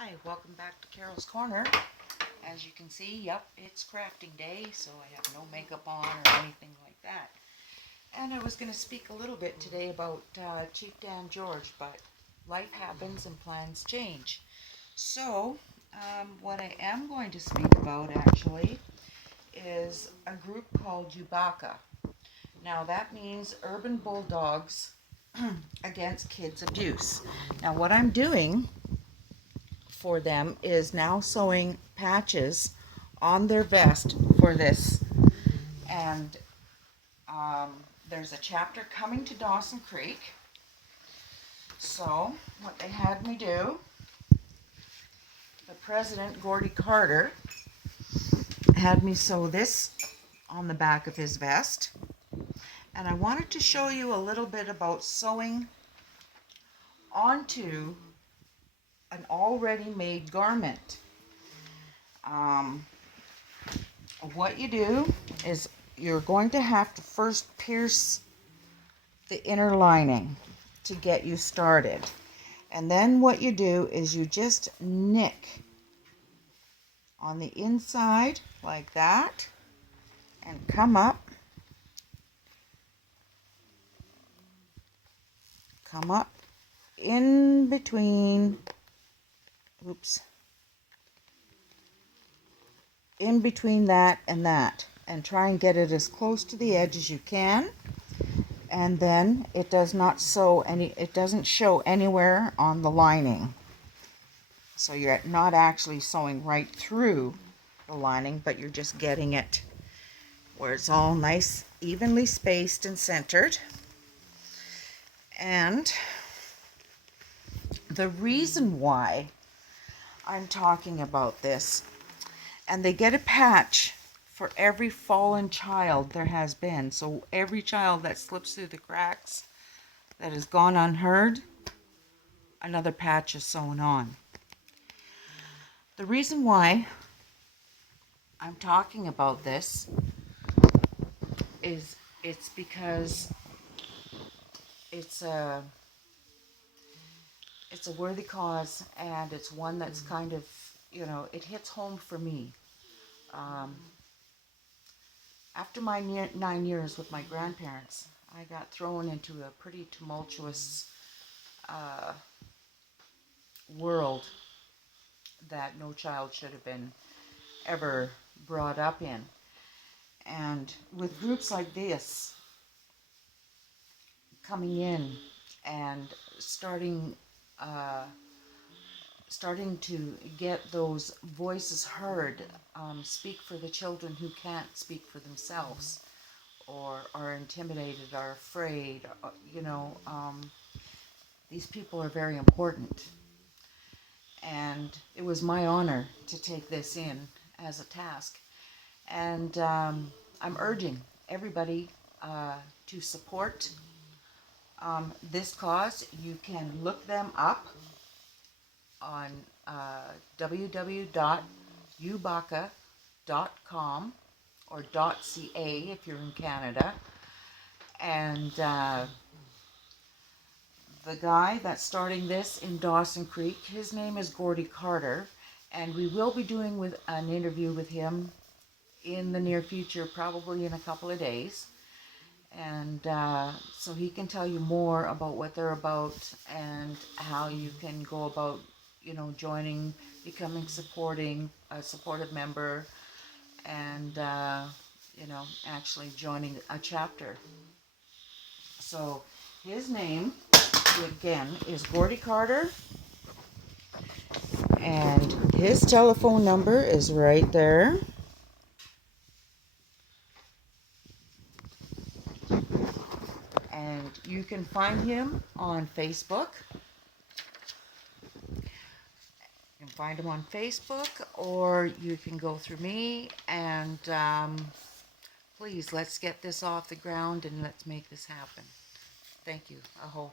Hi, welcome back to Carol's Corner. As you can see, yep, it's crafting day, so I have no makeup on or anything like that. And I was going to speak a little bit today about Chief Dan George, but life happens and plans change. So, what I am going to speak about actually is a group called UBACA. Now that means Urban Bulldogs Against Kids Abuse. Now what I'm doing for them is now sewing patches on their vest for this, and there's a chapter coming to Dawson Creek. So what they had me do, the president Gordy Carter had me sew this on the back of his vest, and I wanted to show you a little bit about sewing onto an already made garment. What you do is you're going to have to first pierce the inner lining to get you started. And then what you do is you just nick on the inside like that and come up in between, in between that, and try and get it as close to the edge as you can. And then it doesn't show anywhere on the lining. So you're not actually sewing right through the lining, but you're just getting it where it's all nice, evenly spaced and centered. And the reason why I'm talking about this, and they get a patch for every fallen child there has been. So every child that slips through the cracks that has gone unheard, another patch is sewn on. The reason why I'm talking about this is it's because it's a worthy cause, and it's one that's kind of, it hits home for me. After my 9 years with my grandparents, I got thrown into a pretty tumultuous world that no child should have been ever brought up in. And with groups like this coming in and starting to get those voices heard, speak for the children who can't speak for themselves, or are intimidated, are afraid, these people are very important. And it was my honor to take this in as a task. And I'm urging everybody to support this cause. You can look them up on www.ubaca.com or .ca if you're in Canada. And the guy that's starting this in Dawson Creek, his name is Gordy Carter, and we will be doing an interview with him in the near future, probably in a couple of days. And so he can tell you more about what they're about and how you can go about, joining, becoming a supportive member, and, actually joining a chapter. So his name, again, is Gordy Carter, and his telephone number is right there. And you can find him on Facebook. You can find him on Facebook, or you can go through me. And please, let's get this off the ground and let's make this happen. Thank you. Aho.